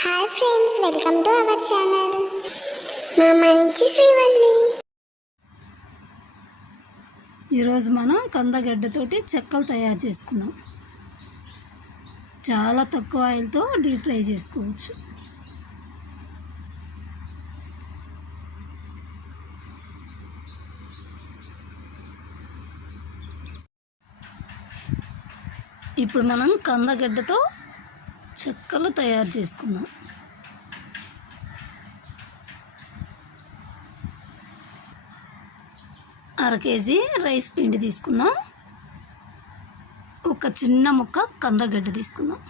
Hi friends, welcome to our channel. మా మంచి శ్రీవల్లి. ఈరోజు మనం కందగడ్డతోటి చెక్కలు తయారు చేసుకుందాం. చాలా తక్కువ ఆయిల్తో డీప్ ఫ్రై చేసుకోవచ్చు. ఇప్పుడు మనం కందగడ్డతో చెక్కలు తయారు చేసుకుందాం. అర కేజీ రైస్ పిండి తీసుకుందాం. ఒక చిన్న ముక్క కందగడ్డ తీసుకుందాం.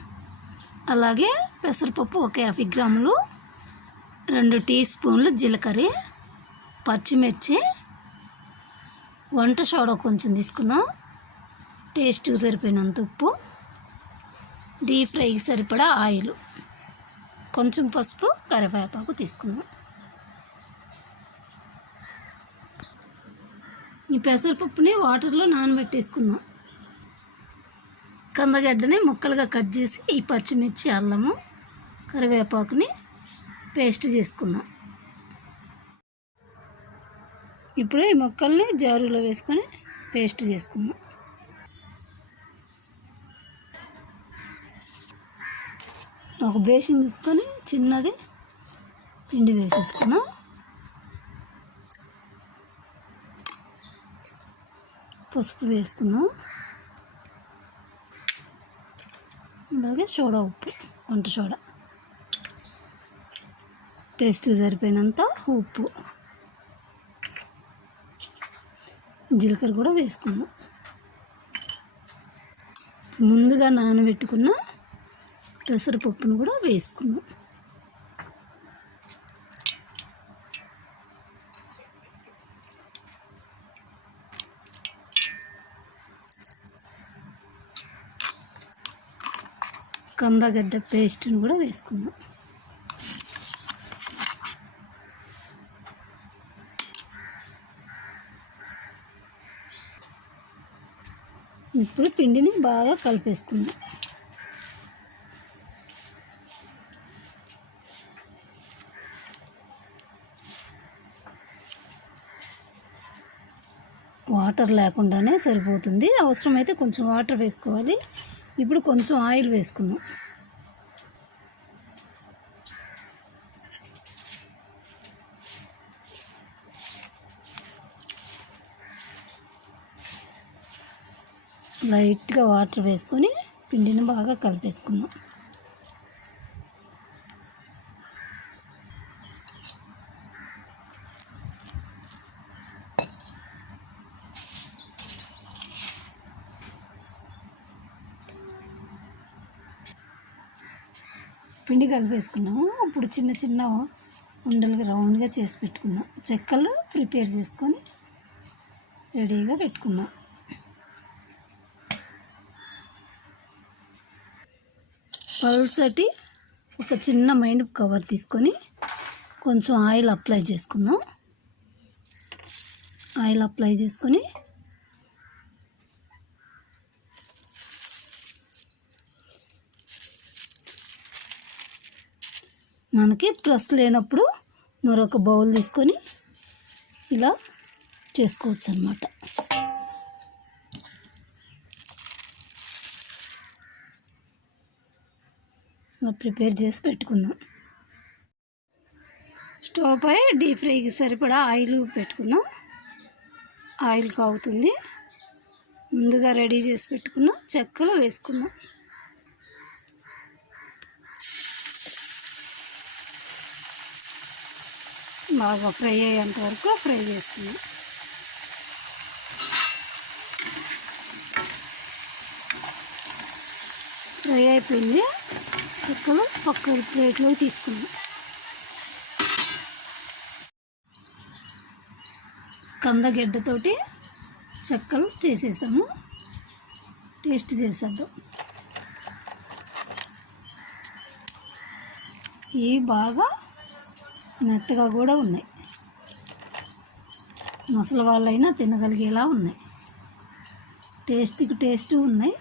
అలాగే పెసరపప్పు ఒక 50 గ్రాములు, 2 టీ స్పూన్లు జీలకర్ర, పచ్చిమిర్చి, వంట సోడా కొంచెం తీసుకుందాం, టేస్ట్కి సరిపోయినంత ఉప్పు, డీప్ ఫ్రైకి సరిపడా ఆయిల్, కొంచెం పసుపు, కరివేపాకు తీసుకుందాం. ఈ పెసరపప్పుని వాటర్లో నానబెట్టేసుకుందాం. కందగడ్డని ముక్కలుగా కట్ చేసి ఈ పచ్చిమిర్చి, అల్లము, కరివేపాకుని పేస్ట్ చేసుకుందాం. ఇప్పుడు ఈ ముక్కల్ని జారులో వేసుకొని పేస్ట్ చేసుకుందాం. ఒక బేసిన్ తీసుకొని చిన్నది పిండి వేసేసుకున్నాం. పసుపు వేసుకున్నాం. అలాగే సోడా, ఉప్పు, వంట సోడా, టేస్ట్కి సరిపోయినంత ఉప్పు, జీలకర్ర కూడా వేసుకుందాం. ముందుగా నానబెట్టుకున్న పెసరపప్పును కూడా వేసుకుందాం. కందగడ్డ పేస్ట్ని కూడా వేసుకుందాం. ఇప్పుడు పిండిని బాగా కలిపేసుకుందాం. వాటర్ లేకుండానే సరిపోతుంది. అవసరమైతే కొంచెం వాటర్ వేసుకోవాలి. ఇప్పుడు కొంచెం ఆయిల్ వేసుకుందాం. లైట్గా వాటర్ వేసుకొని పిండిని బాగా కలిపేసుకుందాం. పిండి కలిపేసుకున్నాము. ఇప్పుడు చిన్న చిన్న ఉండలుగా రౌండ్గా చేసి పెట్టుకుందాం. చెక్కలు ప్రిపేర్ చేసుకొని రెడీగా పెట్టుకుందాం. పల్సటి ఒక చిన్న మైండ్ కవర్ తీసుకొని కొంచెం ఆయిల్ అప్లై చేసుకుందాం. ఆయిల్ అప్లై చేసుకొని మనకి ప్రెస్ లేనప్పుడు మరొక బౌల్ తీసుకొని ఇలా చేసుకోవచ్చు అన్నమాట. ఇలా ప్రిపేర్ చేసి పెట్టుకుందాం. స్టవ్ పై డీప్ ఫ్రైకి సరిపడా ఆయిల్ పెట్టుకుందాం. ఆయిల్ కాగుతుంది. ముందుగా రెడీ చేసి పెట్టుకున్న చెక్కలు వేసుకుందాం. బాగా ఫ్రై అయ్యేంత వరకు ఫ్రై చేసుకున్నాం. ఫ్రై అయిపోయింది. చెక్కలు పక్క ప్లేట్లో తీసుకున్నాం. కందగడ్డతోటి చెక్కలు చేసేసాము. టేస్ట్ చేసేద్దాం. ఇవి బాగా మెత్తగా కూడా ఉన్నాయి. ముసలి వాళ్ళైనా తినగలిగేలా ఉన్నాయి. టేస్ట్కి టేస్ట్ ఉన్నాయి.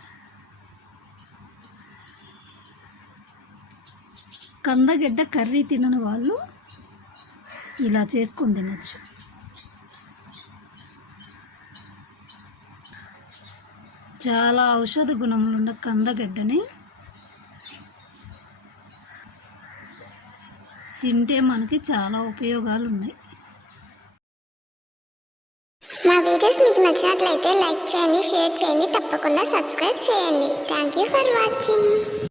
కందగడ్డ కర్రీ తినని వాళ్ళు ఇలా చేసుకొని తినచ్చు. చాలా ఔషధ గుణములున్న కందగడ్డని తింటే మనకి చాలా ఉపయోగాలు ఉన్నాయి. మా వీడియోస్ మీకు నచ్చినట్లయితే లైక్ చేయండి, షేర్ చేయండి, తప్పకుండా సబ్స్క్రైబ్ చేయండి. Thank you for watching.